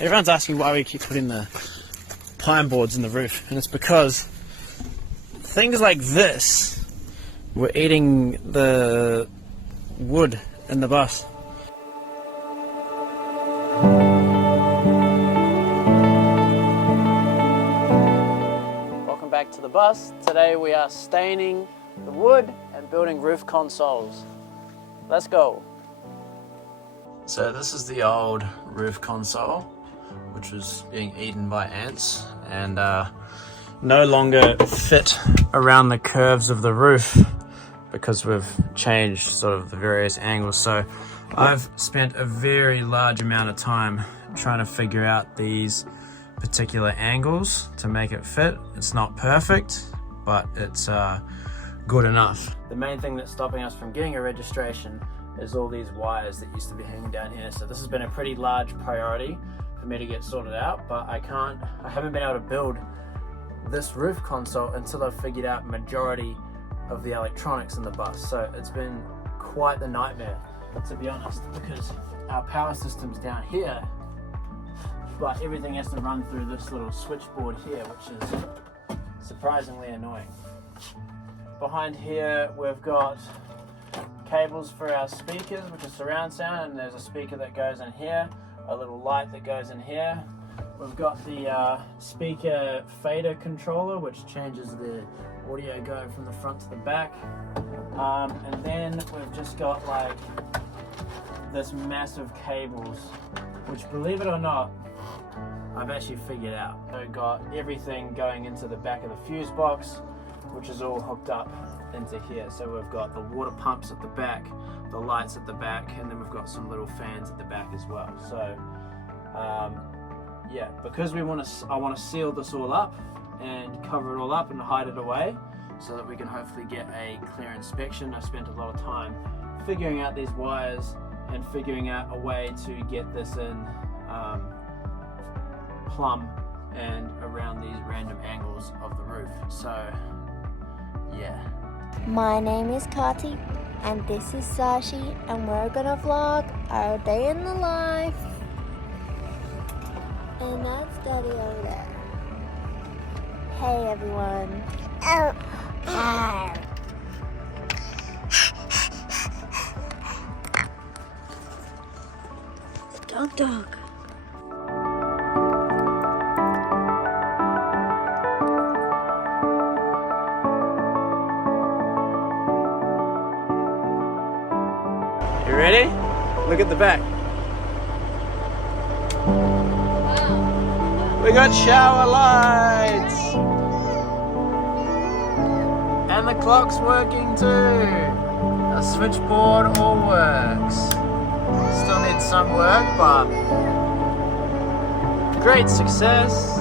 Everyone's asking why we keep putting the pine boards in the roof, and it's because things like this were eating the wood in the bus. Welcome back to the bus. Today we are staining the wood and building roof consoles. Let's go. So this is the old roof console, which was being eaten by ants and no longer fit around the curves of the roof because we've changed sort of the various angles. So I've spent a very large amount of time trying to figure out these particular angles to make it fit. It's not perfect, but it's good enough. The main thing that's stopping us from getting a registration is all these wires that used to be hanging down here. So this has been a pretty large priority for me to get sorted out, but I haven't been able to build this roof console until I've figured out majority of the electronics in the bus. So it's been quite the nightmare, to be honest, because our power system's down here, but everything has to run through this little switchboard here, which is surprisingly annoying. Behind here, we've got cables for our speakers, which is surround sound, and there's a speaker that goes in here, a little light that goes in here. We've got the speaker fader controller, which changes the audio going from the front to the back. And then we've just got like this massive cables, which, believe it or not, I've actually figured out. I've got everything going into the back of the fuse box, which is all hooked up into here. So we've got the water pumps at the back, the lights at the back, and then we've got some little fans at the back as well. So yeah, because I want to seal this all up and cover it all up and hide it away so that we can hopefully get a clear inspection. I spent a lot of time figuring out these wires and figuring out a way to get this in plumb and around these random angles of the roof. So yeah. My name is Cate, and this is Sasha, and we're gonna vlog our day in the life. And that's Daddy over there. Hey everyone. Oh. Hi. Dog. You ready? Look at the back. We got shower lights! And the clock's working too. Our switchboard all works. Still needs some work, but great success.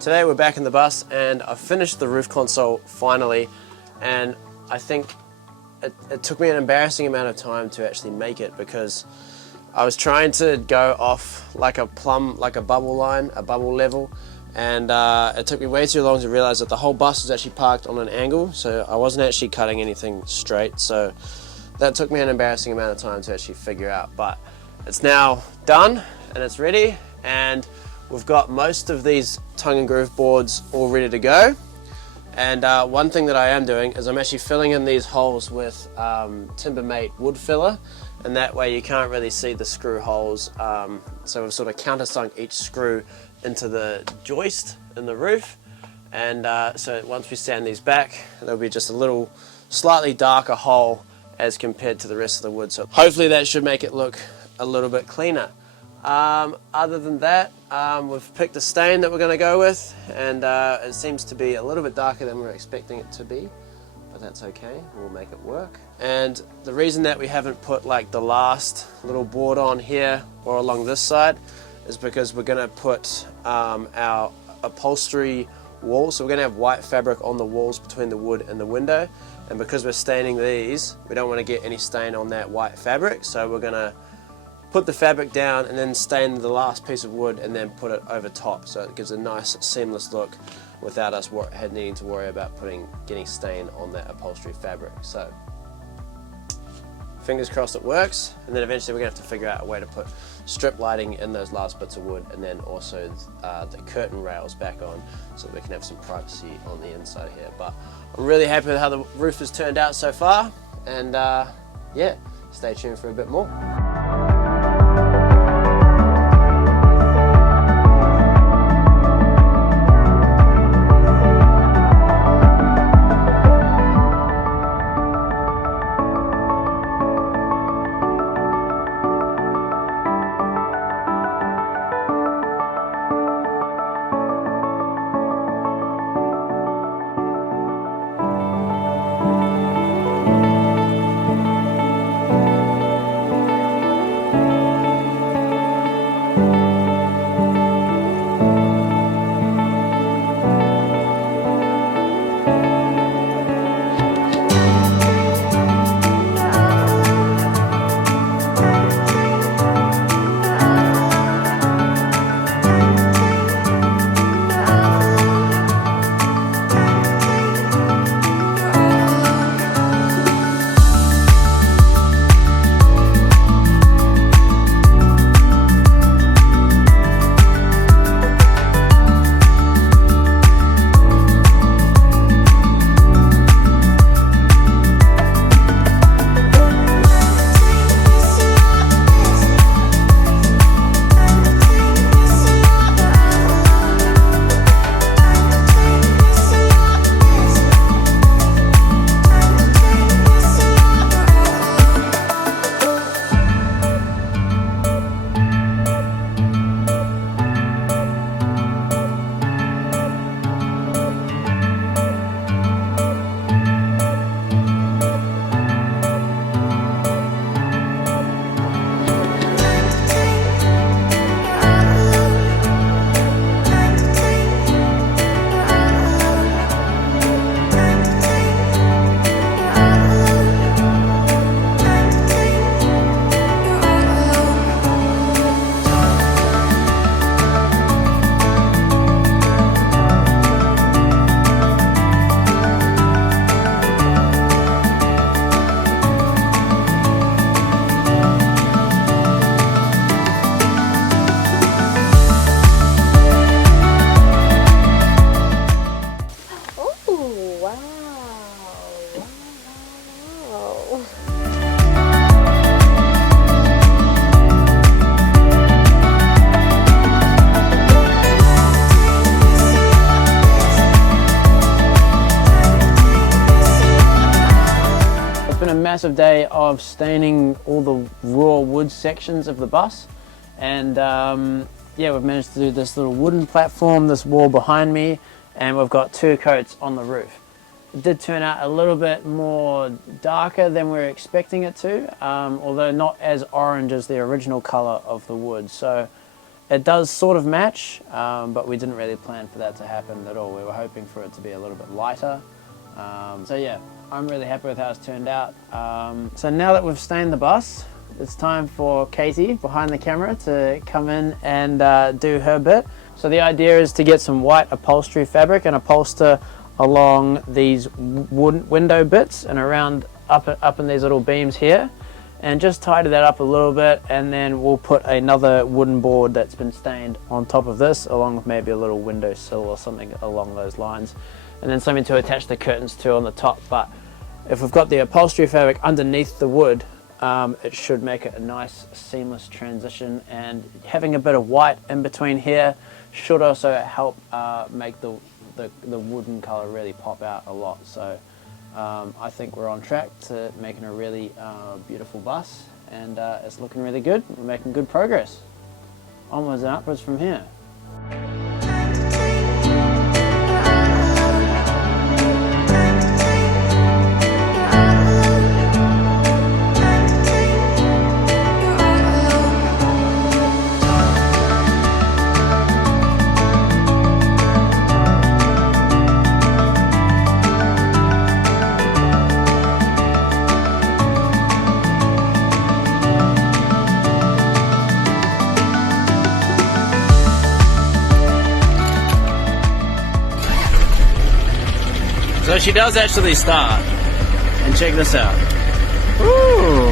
Today we're back in the bus and I've finished the roof console finally, and I think it took me an embarrassing amount of time to actually make it because I was trying to go off like a bubble line, a bubble level, and it took me way too long to realize that the whole bus was actually parked on an angle, so I wasn't actually cutting anything straight. So that took me an embarrassing amount of time to actually figure out, but it's now done and it's ready, and we've got most of these tongue and groove boards all ready to go. And one thing that I am doing is I'm actually filling in these holes with Timbermate wood filler, and that way you can't really see the screw holes. So we've sort of countersunk each screw into the joist in the roof, and so once we stand these back, there'll be just a little slightly darker hole as compared to the rest of the wood. So hopefully that should make it look a little bit cleaner. Other than that, we've picked a stain that we're going to go with, and it seems to be a little bit darker than we're expecting it to be, but that's okay, we'll make it work. And the reason that we haven't put like the last little board on here or along this side is because we're going to put our upholstery wall, so we're going to have white fabric on the walls between the wood and the window, and because we're staining these, we don't want to get any stain on that white fabric, so we're going to put the fabric down and then stain the last piece of wood and then put it over top, so it gives a nice seamless look without us needing to worry about getting stain on that upholstery fabric. So fingers crossed it works, and then eventually we're gonna have to figure out a way to put strip lighting in those last bits of wood, and then also the curtain rails back on so that we can have some privacy on the inside here. But I'm really happy with how the roof has turned out so far, and yeah, stay tuned for a bit more. Massive day of staining all the raw wood sections of the bus, and yeah, we've managed to do this little wooden platform, this wall behind me, and we've got 2 coats on the roof. It did turn out a little bit more darker than we were expecting it to, although not as orange as the original color of the wood, so it does sort of match, but we didn't really plan for that to happen at all. We were hoping for it to be a little bit lighter. So yeah, I'm really happy with how it's turned out. So now that we've stained the bus, it's time for Katie behind the camera to come in and do her bit. So the idea is to get some white upholstery fabric and upholster along these window bits and around up in these little beams here, and just tidy that up a little bit, and then we'll put another wooden board that's been stained on top of this, along with maybe a little window sill or something along those lines, and then something to attach the curtains to on the top. But if we've got the upholstery fabric underneath the wood, it should make it a nice seamless transition, and having a bit of white in between here should also help make the wooden color really pop out a lot. So I think we're on track to making a really beautiful bus, and it's looking really good. We're making good progress. Onwards and upwards from here. So she does actually start, and check this out. Ooh.